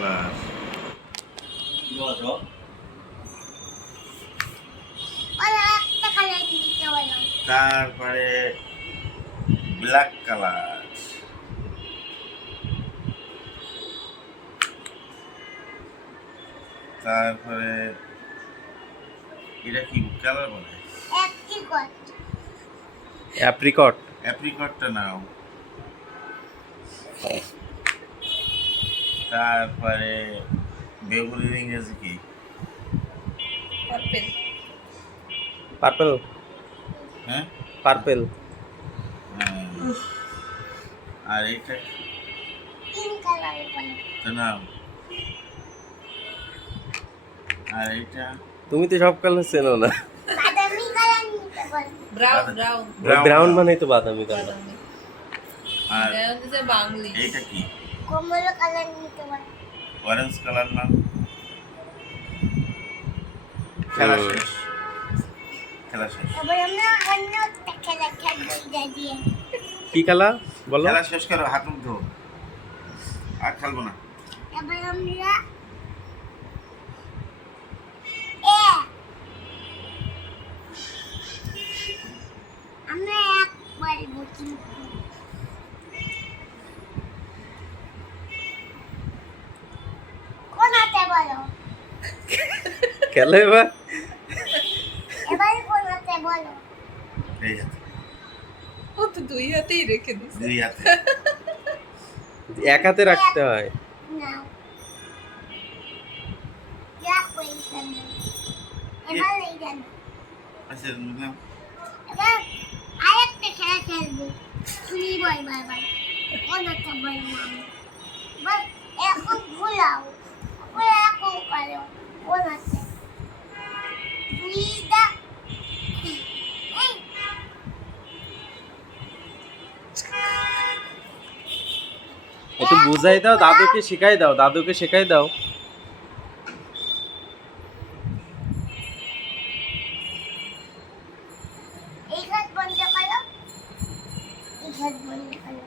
Colour, তারপরে black colour, তারপরে এটা কি কালার বলে? অ্যাপ্রিকট। অ্যাপ্রিকটটা নাও। তারপরে বেগুনের ইংরেজি কি? পার্পেল। পার্পল। হ্যাঁ, পার্পল। হ্যাঁ। আর এটা তো নাও। আর এটা তুমি তো সব কালার চেনো না। ব্রাউন ব্রাউন ব্রাউন মানে তো বাদামি কালার। বাদামি। আর এটা হচ্ছে বাংলি। এইটা কি? কমলা কালার নিতে পারো। অরেঞ্জ কালার না? খেলা হুম। শেষ, খেলা শেষ, এবার আমরা অন্য একটা খেলা খেলবো এটা দিয়ে। কি কালার বলো? খেলা শেষ করো, হাত মুখ ধো, আর খেলবো না। এবার আমরা আমরা একবার বসি। কোন হাতে বলো? খেলো এবার। এবার কোন হাতে বলো? এই হাতে, ও তো দুই হাতেই রেখে দিছে। দুই হাতে। এক হাতে রাখতে হয়। নাও। রাখো এইখানে। এবার এইটা নাও। আচ্ছা নাও। এবার আরেকটা খেলা খেলবো। তুমি বল বারবার। কোন হাতে বলবো আমি? এবার এখন ঘোরাও। এখন করো। কোন হাতে? দুইটা। এই একটু বুঝাই দাও, দাদুকে শেখাই দাও, দাদুকে শেখাই দাও। এই ঘাট বন্ধ করো। এই ঘাট বন্ধ করো।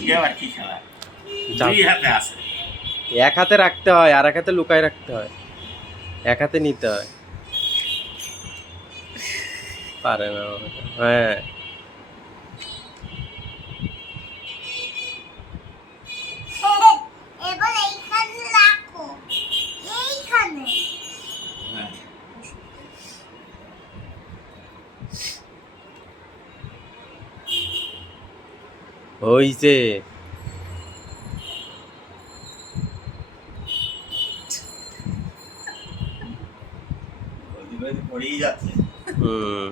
কি আবার কি খেলা? দুই হাতে আছে। এক হাতে রাখতে হয়, আর এক হাতে লুকায় রাখতে হয়, এক হাতে নিতে হয়। পারে না। হ্যাঁ, এবার এইখানে রাখো। এইখানে। হ্যাঁ। হইছে। ওইদিকে পড়েই যাচ্ছে। হুম।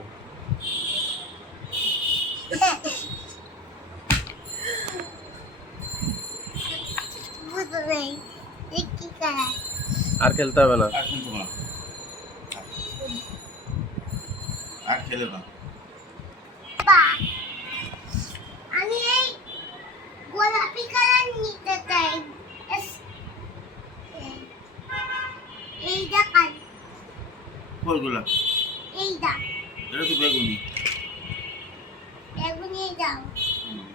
বুঝো নেই। এই কি করা? আর খেলতে হবে না। আর কিন্তু না, আর খেলে না। বা, আমি এই গোলাপি কালার নিতে চাই। এইটা কাল। কোনগুলো? এইটা। এটা তো বেগুনি। এগুলো নিয়ে যাও। হুম,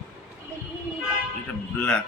এগুলো নিয়ে যাও। এটা ব্ল্যাক।